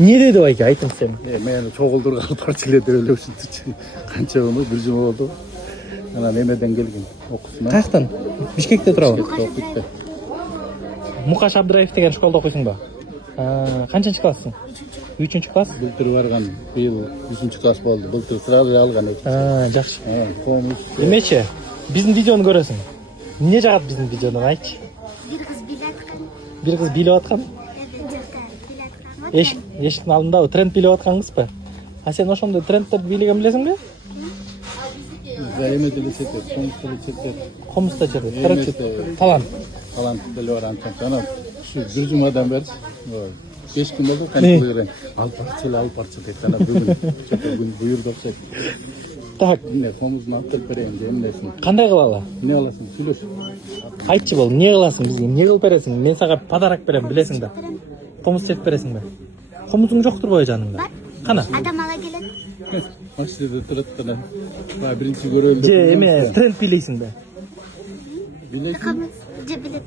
Не dedi o aka ayting sen? Meni çoğuldurgan parçalarda öyle için kança olmuş bir cuma oldu. Ana Mehmet'ten gelген okusuna. Qayerdan? Bishkekda turaman. Bitti. Muqash Abdurayev degan shkolda o'qiysan ba? Qanchanchi klassing? 3-klass? Былтыр барган, быйыл 3-класс болду. Былтыр сразу алган экен. Жакшы. Комуз. Демечи, биздин видеону көрөсүң. Эмне жагат биздин видеодон айтчы? Bir kız bile atkan. Бир кыз бийлеп аткан. Evet, çocuklar bile atkan. Эшиктин алдында тренд бийлеп аткансызбы? А сен ошондой трендтерди бийлеген билесиңби? Zahmet edilseydi, komuz edilseydi. Комузда жүрдү. Короче, талант. Falan böyle var antam sana. Şu bir cumadan beri 5 gün oldu kanka buyurun. Al parça dedi sana bugün buyurdu olsaydı. Так, Ne komuzun altı vereyim diye nesin? кандай кылалы? Ne alasın? Sülür. Айтчы бол, эмне кыласың бизге? Эмне кылып бересиң? Мен сага подарок берем, билесиң да. Комуз чечип бересиңби? Комузуң жоктурбу жаныңда? Кана? Adam ala gelin. Maçta tırıttı. Daha birinci görüldü. Же эме тренд бийлейсиң да. Bilirsin. Bakamız. Cebile.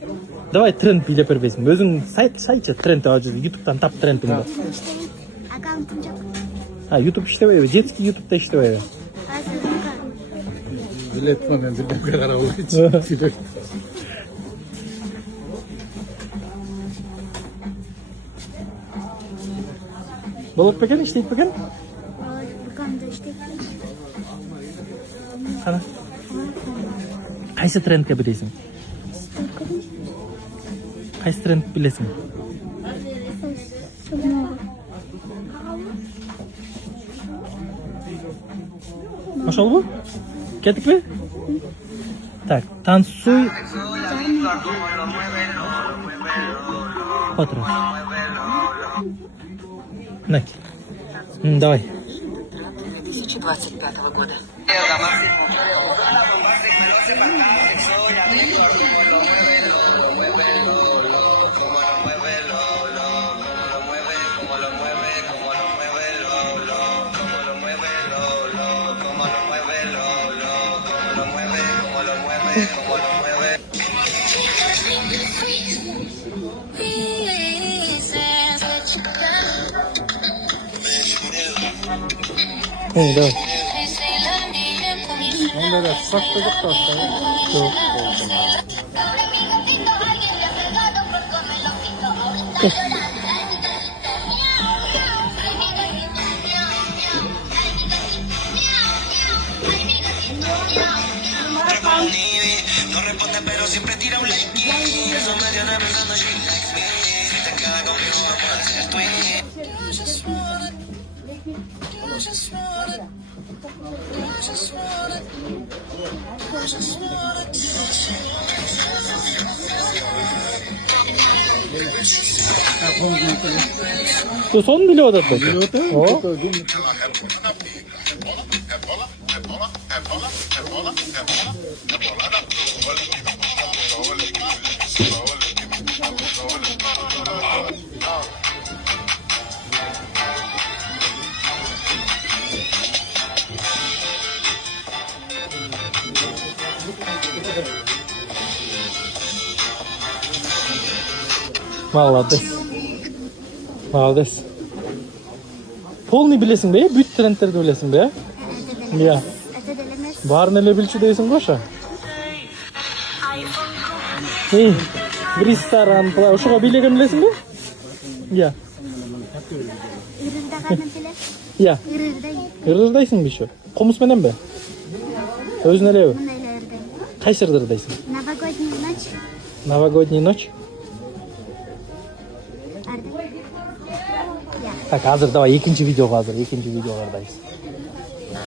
Давай тренд бийлеп бербейсиңби? Өзүң сайчы тренд ажы YouTube'дан тап трендиңди. İşte akantım çok. YouTube иштебейби? Детский YouTube'da иштебейби? Biletme ben bir dakika kadar olduğu için. Болот бекен, иштейт бекен? Bakamda işte. Кана? Кайсы трендке билесиң? Кайсы тренд билесиң? Ошолбу? Кетикпи? Так, танцуй. Отыр. Нак. Давай. 2025 года. Давай. Onlara sakladık da aslında. Yok. No responde pero siempre tira un like. Eso me tiene pensando she likes me. Si te quedas conmigo vamos a hacer twin. 또 손 빌려왔다. 어? Молодец. Молодец. Полный билесиң бе? Бүт трендтерди билесиң бе? Иә. Баарын эле билчү дейсиң го ошо? Эй, ресторан, ошого бийлеген билесиң бе? Иә. Иә. Ырдайсың бишо. Комуз менен бе? Өзүн элеби? Кайсы ырдайсың? Новогодняя ночь. Новогодняя ночь? Так, азыр давай экинчи видеого ырдайбыз.